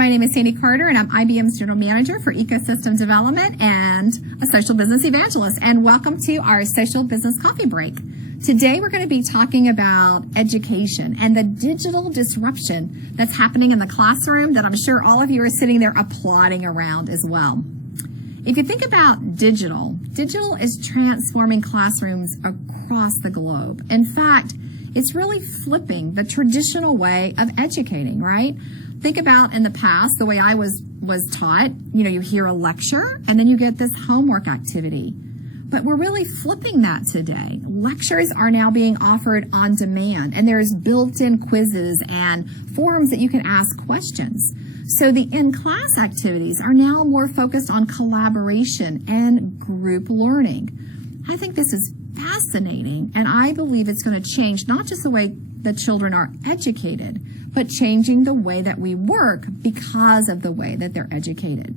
my name is Sandy Carter, and I'm IBM's General Manager for Ecosystem Development and a Social Business Evangelist. And welcome to our Social Business Coffee Break. Today we're going to be talking about education and the digital disruption that's happening in the classroom that I'm sure all of you are sitting there applauding around as well. If you think about digital is transforming classrooms across the globe. In fact, it's really flipping the traditional way of educating, right? Think about in the past, the way I was taught, you hear a lecture and then you get this homework activity. But we're really flipping that today. Lectures are now being offered on demand, and there's built-in quizzes and forums that you can ask questions. So the in-class activities are now more focused on collaboration and group learning. I think this is fascinating, and I believe it's going to change not just the way that children are educated, but changing the way that we work because of the way that they're educated.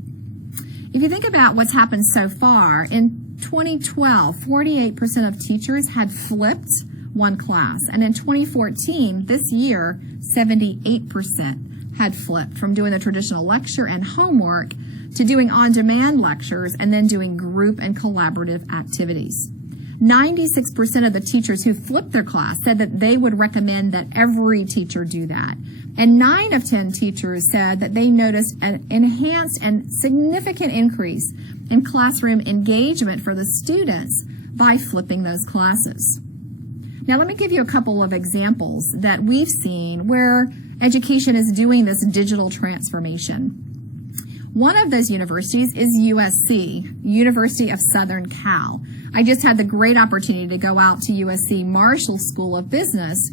If you think about what's happened so far, in 2012, 48% of teachers had flipped one class. And in 2014, this year, 78% had flipped from doing the traditional lecture and homework to doing on-demand lectures and then doing group and collaborative activities. 96% of the teachers who flipped their class said that they would recommend that every teacher do that. And 9 of 10 teachers said that they noticed an enhanced and significant increase in classroom engagement for the students by flipping those classes. Now, let me give you a couple of examples that we've seen where education is doing this digital transformation. One of those universities is USC, University of Southern Cal. I just had the great opportunity to go out to USC Marshall School of Business,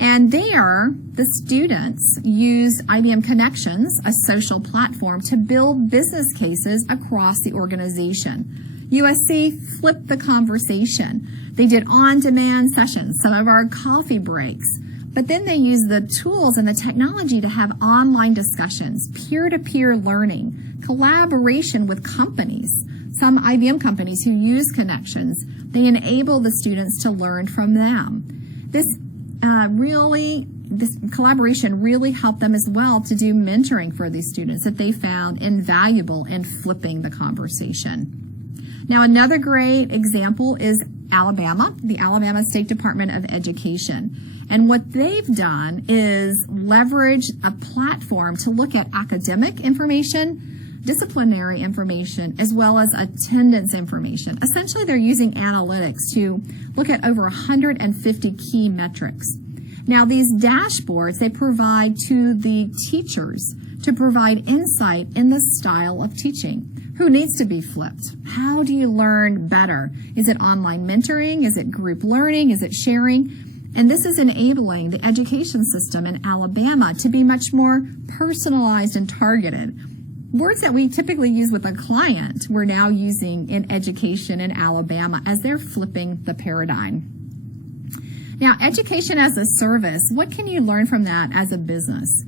and there the students used IBM Connections, a social platform, to build business cases across the organization. USC flipped the conversation. They did on-demand sessions, some of our coffee breaks, but then they used the tools and the technology to have online discussions, peer-to-peer learning, collaboration with companies. Some IBM companies who use Connections, they enable the students to learn from them. This collaboration really helped them as well to do mentoring for these students that they found invaluable in flipping the conversation. Now, another great example is Alabama, the Alabama State Department of Education. And what they've done is leverage a platform to look at academic information, disciplinary information, as well as attendance information. Essentially, they're using analytics to look at over 150 key metrics. Now, these dashboards, they provide to the teachers to provide insight in the style of teaching. Who needs to be flipped? How do you learn better? Is it online mentoring? Is it group learning? Is it sharing? And this is enabling the education system in Alabama to be much more personalized and targeted. Words that we typically use with a client, we're now using in education in Alabama as they're flipping the paradigm. Now, education as a service, what can you learn from that as a business?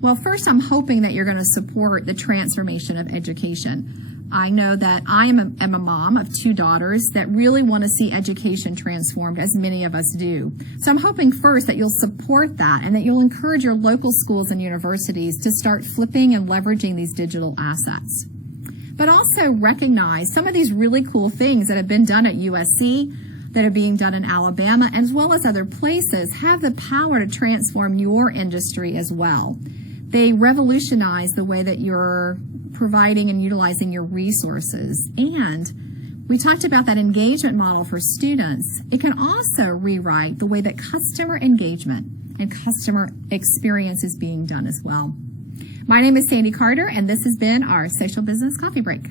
Well, first, I'm hoping that you're going to support the transformation of education. I know that I am a mom of 2 daughters that really want to see education transformed, as many of us do. So I'm hoping first that you'll support that and that you'll encourage your local schools and universities to start flipping and leveraging these digital assets. But also recognize some of these really cool things that have been done at USC, that are being done in Alabama, as well as other places, have the power to transform your industry as well. They revolutionize the way that you're providing and utilizing your resources. And we talked about that engagement model for students. It can also rewrite the way that customer engagement and customer experience is being done as well. My name is Sandy Carter, and this has been our Social Business Coffee Break.